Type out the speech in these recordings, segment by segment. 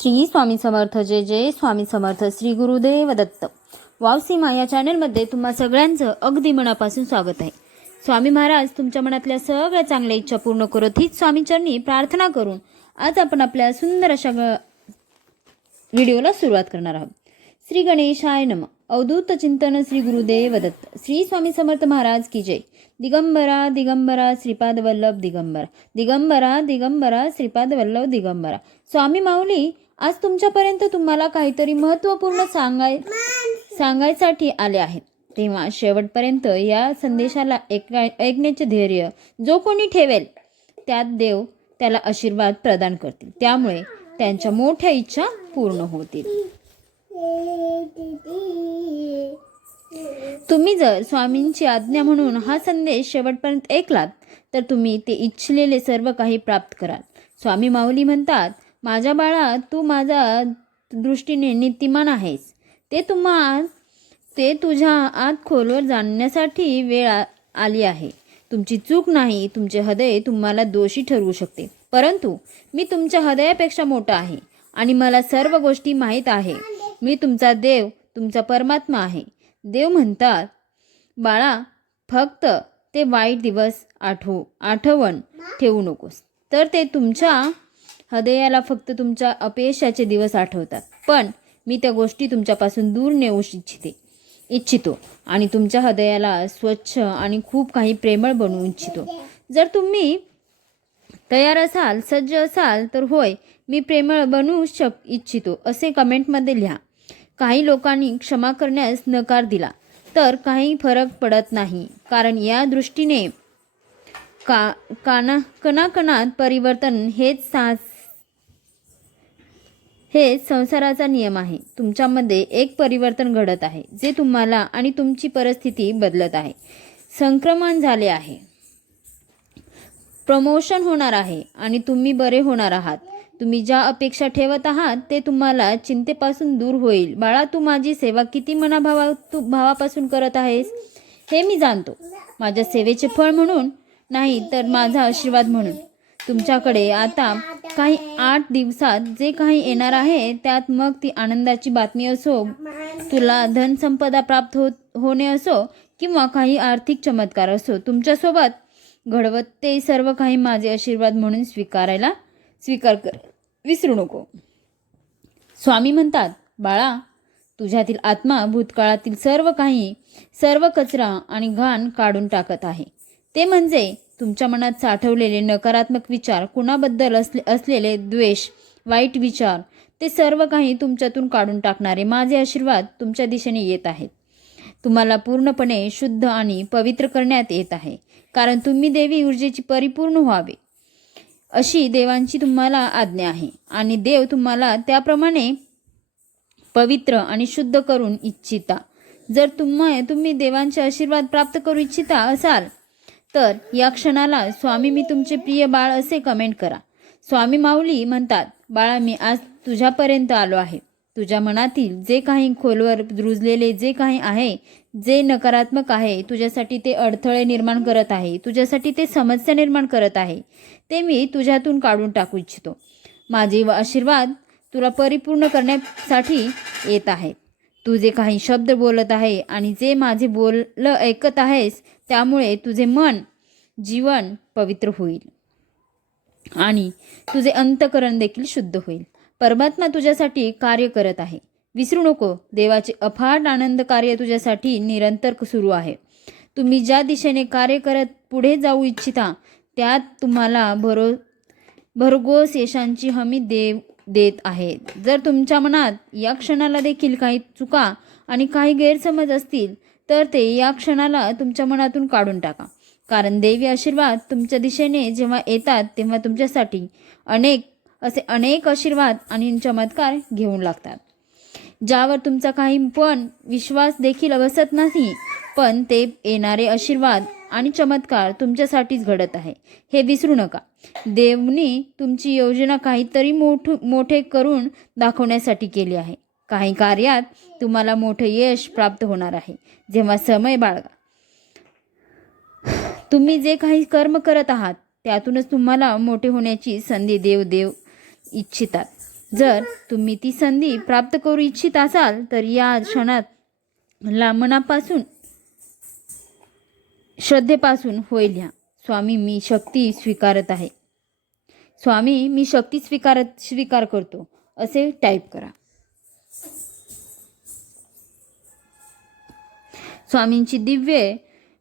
श्री स्वामी समर्थ जय जय स्वामी समर्थ श्री गुरुदेव दत्त. वावसीमा या चॅनलमध्ये तुम्हा सगळ्यांचं अगदी मनापासून स्वागत आहे. स्वामी महाराज तुमच्या मनातल्या सगळ्या चांगल्या इच्छा पूर्ण करत हीच स्वामीचरणी प्रार्थना करून आज आपण आपल्या सुंदर अशा ग- व्हिडिओला सुरुवात करणार आहोत. श्री गणेशाय नम. अवधूत चिंतन श्री गुरुदेव दत्त. श्री स्वामी समर्थ महाराज की जय. दिगंबरा दिगंबरा श्रीपाद वल्लभ दिगंबरा. दिगंबरा दिगंबरा श्रीपाद वल्लभ दिगंबरा. स्वामी माऊली आज तुमच्यापर्यंत तुम्हाला काहीतरी महत्त्वपूर्ण सांगाय सांगायसाठी आले आहेत. तेव्हा शेवटपर्यंत या संदेशाला ऐका ऐकण्याचे धैर्य जो कोणी ठेवेल त्यात देव त्याला आशीर्वाद प्रदान करतील. त्यामुळे त्यांच्या मोठ्या इच्छा पूर्ण होतील. तुम्ही जर स्वामींची आज्ञा म्हणून हा संदेश शेवटपर्यंत ऐकलात तर तुम्ही ते इच्छिलेले सर्व काही प्राप्त कराल. स्वामी माऊली म्हणतात माझ्या बाळा तू माझ्या दृष्टीने नीतिमान आहेस. ते तुम्हा ते तुझ्या आत खोलवर जाणण्यासाठी वेळ आ- आली आहे. तुमची चूक नाही तुमचे हृदय तुम्हाला दोषी ठरवू शकते. परंतु मी तुमच्या हृदयापेक्षा मोठा आहे आणि मला सर्व गोष्टी माहीत आहे. मी तुमचा देव तुमचा परमात्मा आहे. देव म्हणतात बाळा फक्त ते वाईट दिवस आठव आठवण ठेवू नकोस. तर ते तुमच्या हृदयाला फक्त तुमच्या अपयशाचे दिवस आठवतात. पण मी त्या गोष्टी तुमच्यापासून दूर नेऊ इच्छिते इच्छितो आणि तुमच्या हृदयाला स्वच्छ आणि खूप काही प्रेमळ बनवू इच्छितो. जर तुम्ही तयार असाल सज्ज असाल तर होय मी प्रेमळ बनवू शक इच्छितो असे कमेंटमध्ये लिहा. काही लोकांनी क्षमा करण्यास नकार दिला तर काही फरक पडत नाही. कारण या दृष्टीने का काना कणाकणात परिवर्तन हेच साहस हे संसाराचा नियम आहे. तुमच्यामध्ये एक परिवर्तन घडत आहे जे तुम्हाला आणि तुमची परिस्थिती बदलत आहे. संक्रमण झाले आहे. प्रमोशन होणार आहे आणि तुम्ही बरे होणार आहात. तुम्ही ज्या अपेक्षा ठेवत आहात ते तुम्हाला चिंतेपासून दूर होईल. बाळा तू माझी सेवा किती मनाभावा तू भावापासून करत आहेस? हे मी जाणतो. माझ्या सेवेचे फळ म्हणून नाही तर माझा आशीर्वाद म्हणून. तुमच्याकडे आता काही आठ दिवसात जे काही येणार आहे त्यात मग ती आनंदाची बातमी असो तुला धनसंपदा प्राप्त हो होणे असो किंवा काही आर्थिक चमत्कार असो तुमच्यासोबत घडवत ते सर्व काही माझे आशीर्वाद म्हणून स्वीकारायला स्वीकार कर. विसरू नको. स्वामी म्हणतात बाळा तुझ्यातील आत्मा भूतकाळातील सर्व काही सर्व कचरा आणि घाण काढून टाकत आहे. ते म्हणजे तुमच्या मनात साठवलेले नकारात्मक विचार कुणाबद्दल असले असलेले द्वेष वाईट विचार ते सर्व काही तुमच्यातून काढून टाकणारे माझे आशीर्वाद तुमच्या दिशेने येत आहेत. तुम्हाला पूर्णपणे शुद्ध आणि पवित्र करण्यात येत आहे कारण तुम्ही देवी ऊर्जेची परिपूर्ण व्हावे. अशी देवांची तुम्हाला आज्ञा आहे आणि देव तुम्हाला त्याप्रमाणे पवित्र आणि शुद्ध करून इच्छिता. जर तुम्हा तुम्ही देवांचे आशीर्वाद प्राप्त करू इच्छिता असाल तर या क्षणाला स्वामी मी तुमचे प्रिय बाळ असे कमेंट करा. स्वामी माऊली म्हणतात बाळा मी आज तुझ्यापर्यंत आलो आहे. तुझ्या मनातील जे काही खोलवर रुजलेले जे काही आहे जे नकारात्मक आहे तुझ्यासाठी ते अडथळे निर्माण करत आहे तुझ्यासाठी ते समस्या निर्माण करत आहे ते मी तुझ्यातून काढून टाकू इच्छितो. माझे व आशीर्वाद तुला परिपूर्ण करण्यासाठी येत आहेत. तू जे काही शब्द बोलत आहे आणि जे माझे बोललं ऐकत आहेस त्यामुळे तुझे मन जीवन पवित्र होईल. आणि तुझे अंतकरण देखील शुद्ध होईल. परमात्मा तुझ्यासाठी कार्य करत आहे. विसरू नको. देवाचे अफाट आनंद कार्य तुझ्यासाठी निरंतर सुरू आहे. तुम्ही ज्या दिशेने कार्य करत पुढे जाऊ इच्छिता त्यात तुम्हाला भरो भरघोस यशांची हमी देव देत आहेत. जर तुमच्या मनात या क्षणाला देखील काही चुका आणि काही गैरसमज असतील तर ते या क्षणाला तुमच्या मनातून काढून टाका. कारण देवी आशीर्वाद तुमच्या दिशेने जेव्हा येतात तेव्हा तुमच्यासाठी अनेक असे अनेक आशीर्वाद आणि चमत्कार घेऊन लागतात. ज्यावर तुमचा काही पण विश्वास देखील बसत नाही पण ते येणारे आशीर्वाद आणि चमत्कार तुमच्यासाठीच घडत आहे. हे विसरू नका. देवनी तुमची योजना काहीतरी मोठ मोठे करून दाखवण्यासाठी केली आहे. काही कार्यात तुम्हाला मोठे यश प्राप्त होणार आहे. जेव्हा समय बाळगा. तुम्ही जे काही कर्म करत आहात त्यातूनच तुम्हाला मोठे होण्याची संधी देव देव इच्छितात. जर तुम्ही ती संधी प्राप्त करू इच्छित असाल तर या क्षणात लांबणापासून श्रद्धेपासून होईल ह्या स्वामी मी शक्ती स्वीकारत आहे. स्वामी मी शक्ती स्वीकारत स्वीकार करतो. असे टाईप करा. स्वामींची दिव्य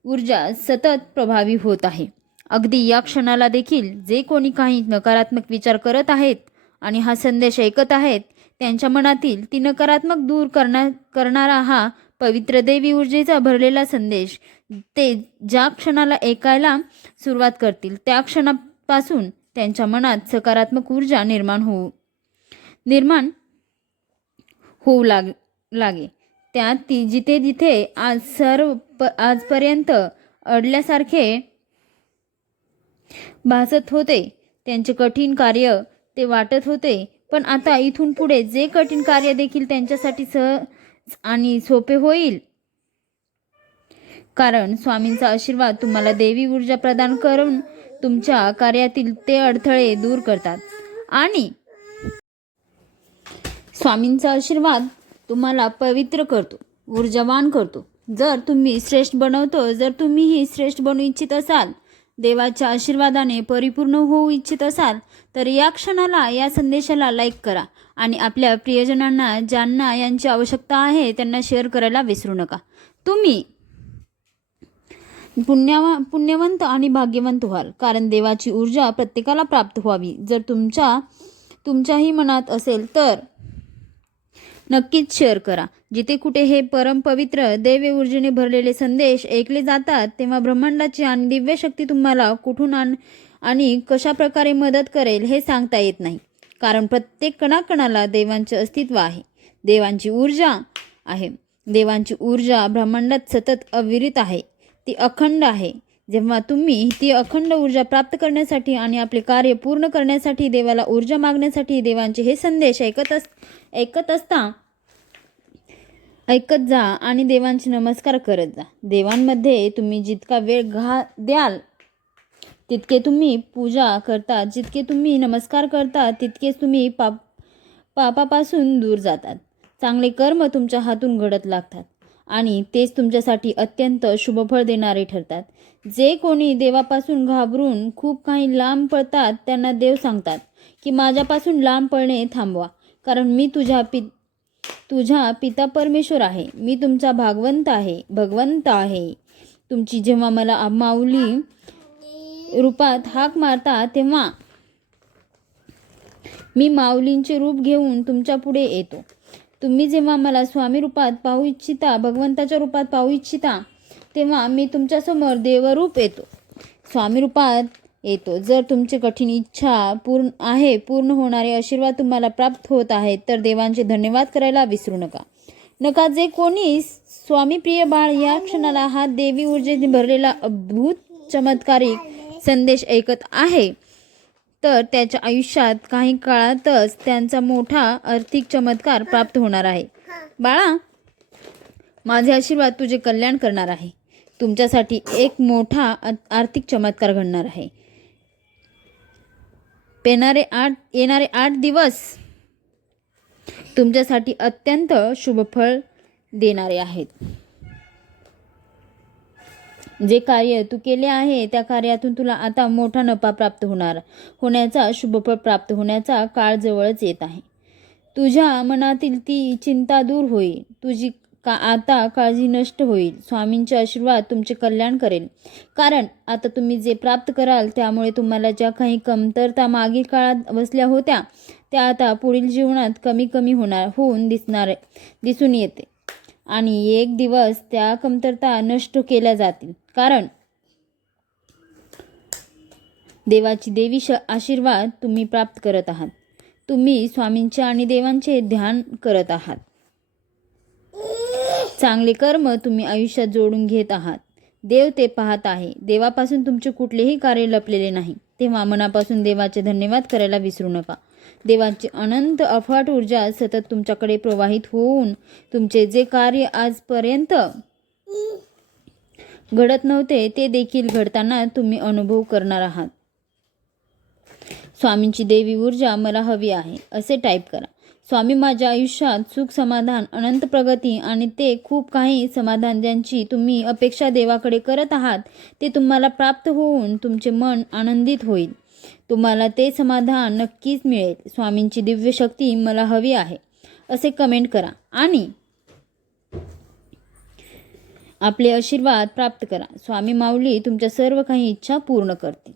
ऊर्जा सतत प्रभावी होत आहे. अगदी या क्षणाला देखील जे कोणी काही नकारात्मक विचार करत आहेत आणि हा संदेश ऐकत आहेत त्यांच्या मनातील ती नकारात्मक दूर करणार करणारा हा पवित्र देवी ऊर्जेचा भरलेला संदेश ते ज्या क्षणाला ऐकायला सुरुवात करतील त्या क्षणापासून त्यांच्या मनात सकारात्मक ऊर्जा निर्माण होऊ निर्माण होऊ लाग लागे. त्यात ती जिथे जिथे आज सर्व प आजपर्यंत अडल्यासारखे भासत होते त्यांचे कठीण कार्य ते वाटत होते पण आता इथून पुढे जे कठीण कार्य देखील त्यांच्यासाठी सहज आणि सोपे होईल कारण स्वामींचा आशीर्वाद तुम्हाला देवी ऊर्जा प्रदान करून तुमच्या कार्यातील ते अडथळे दूर करतात. आणि स्वामींचा आशीर्वाद तुम्हाला पवित्र करतो ऊर्जावान करतो. जर तुम्ही श्रेष्ठ बनवतो जर तुम्हीही श्रेष्ठ बनू इच्छित असाल देवाच्या आशीर्वादाने परिपूर्ण होऊ इच्छित असाल तर या क्षणाला या संदेशाला लाईक करा आणि आपल्या प्रियजनांना ज्यांना यांची आवश्यकता आहे त्यांना शेअर करायला विसरू नका. तुम्ही पुण्यावा पुण्यवंत आणि भाग्यवंत व्हाल. कारण देवाची ऊर्जा प्रत्येकाला प्राप्त व्हावी. जर तुमच्या तुमच्याही मनात असेल तर नक्कीच शेअर करा. जिथे कुठे हे परम पवित्र देव ऊर्जेने भरलेले संदेश ऐकले जातात तेव्हा ब्रह्मांडाची आणि दिव्य शक्ती तुम्हाला कुठून आण आणि कशा प्रकारे मदत करेल हे सांगता येत नाही. कारण प्रत्येक कणाकणाला देवांचे अस्तित्व आहे. देवांची ऊर्जा आहे. देवांची ऊर्जा ब्रह्मांडात सतत अविरित आहे. ती अखंड आहे. जेव्हा तुम्ही ती अखंड ऊर्जा प्राप्त करण्यासाठी आणि आपले कार्य पूर्ण करण्यासाठी देवाला ऊर्जा मागण्यासाठी देवांचे हे संदेश ऐकत अस ऐकत असता ऐकत जा आणि देवांचे नमस्कार करत जा. देवांमध्ये तुम्ही जितका वेळ घा द्याल तितके तुम्ही पूजा करता. जितके तुम्ही नमस्कार करता तितकेच तुम्ही पाप पापापासून दूर जातात. चांगले कर्म तुमच्या हातून घडत लागतात. आणि तेच तुमच्यासाठी अत्यंत शुभफळ देणारे ठरतात. जे कोणी देवापासून घाबरून खूप काही लांब पळतात त्यांना देव सांगतात की माझ्यापासून लांब पळणे थांबवा कारण मी तुझ्या पि तुझ्या पिता परमेश्वर आहे. मी तुमचा भागवंत आहे भगवंत आहे. तुमची जेव्हा मला माऊली रूपात हाक मारता तेव्हा मी माऊलींचे रूप घेऊन तुमच्यापुढे येतो. तुम्ही जेव्हा मला स्वामी रूपात पाहू इच्छिता भगवंताच्या रूपात पाहू इच्छिता तेव्हा मी तुमच्यासमोर देवरूप येतो. स्वामी रूपात येतो. जर तुमची कठीण इच्छा पूर्ण आहे पूर्ण होणारे आशीर्वाद तुम्हाला प्राप्त होत आहेत तर देवांचे धन्यवाद करायला विसरू नका. नका जे कोणी स्वामी प्रिय बाळ या क्षणाला हा देवी ऊर्जेने भरलेला अद्भुत चमत्कारिक संदेश ऐकत आहे तर त्याच्या आयुष्यात काही काळातच त्यांचा मोठा आर्थिक चमत्कार प्राप्त होणार आहे. बाळा माझे आशीर्वाद तुझे कल्याण करणार आहे. तुमच्यासाठी एक मोठा आर्थिक चमत्कार घडणार आहे. येणारे आठ येणारे आठ दिवस तुमच्यासाठी अत्यंत शुभफळ देणारे आहेत. जे कार्य तू केले आहे त्या कार्यातून तुला आता मोठा नफा प्राप्त होणार. होण्याचा शुभफळ प्राप्त होण्याचा काळ जवळच येत आहे. तुझ्या मनातील ती चिंता दूर होईल. तुझी का आता काळजी नष्ट होईल. स्वामींचे आशीर्वाद तुमचे कल्याण करेल. कारण आता तुम्ही जे प्राप्त कराल त्यामुळे तुम्हाला ज्या काही कमतरता मागील काळात बसल्या होत्या त्या आता पुढील जीवनात कमी कमी होणार होऊन दिसणार दिसून येते. आणि एक दिवस त्या कमतरता नष्ट केल्या जातील. कारण देवाची देवी श आशीर्वाद तुम्ही प्राप्त करत आहात. तुम्ही स्वामींचे आणि देवांचे ध्यान करत आहात. चांगले कर्म तुम्ही आयुष्यात जोडून घेत आहात. देव ते पाहत आहे. देवापासून तुमचे कुठलेही कार्य लपलेले नाही. तेव्हा मनापासून देवाचे धन्यवाद करायला विसरू नका. देवाची अनंत अफाट ऊर्जा सतत तुमच्याकडे प्रवाहित होऊन तुमचे जे कार्य आजपर्यंत घडत नव्हते ते देखील घडताना तुम्ही अनुभव करणार आहात. स्वामींची देवी ऊर्जा मला हवी आहे असे टाईप करा. स्वामी माझ्या आयुष्यात सुख समाधान अनंत प्रगती आणि ते खूप काही समाधान ज्यांची तुम्ही अपेक्षा देवाकडे करत आहात ते तुम्हाला प्राप्त होऊन तुमचे मन आनंदित होईल. तुम्हाला ते समाधान नक्कीच मिळेल. स्वामींची दिव्य शक्ती मला हवी आहे. असे कमेंट करा आणि आपले आशीर्वाद प्राप्त करा. स्वामी माऊली तुमच्या सर्व काही इच्छा पूर्ण करतील.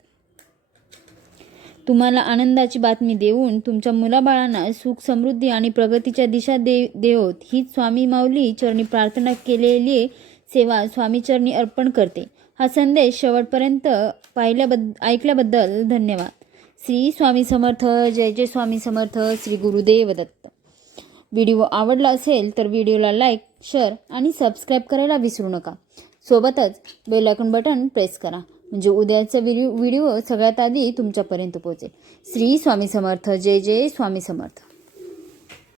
तुम्हाला आनंदाची बातमी देऊन तुमच्या मुलाबाळांना सुख समृद्धी आणि प्रगतीच्या दिशा दे देवत हीच स्वामी माऊली चरणी प्रार्थना केलेली सेवा स्वामी चरणी अर्पण करते. हा संदेश शेवटपर्यंत पाहिल्याबद्द ऐकल्याबद्दल धन्यवाद. श्री स्वामी समर्थ जय जय स्वामी समर्थ श्री गुरुदेव दत्त व्हिडिओ आवडला असेल तर व्हिडिओला लाईक शेअर आणि सबस्क्राईब करायला विसरू नका. सोबतच बेल बटन प्रेस करा. म्हणजे उद्याचा व्हिडिओ व्हिडिओ सगळ्यात आधी तुमच्यापर्यंत पोहोचेल. श्री स्वामी समर्थ जय जय स्वामी समर्थ.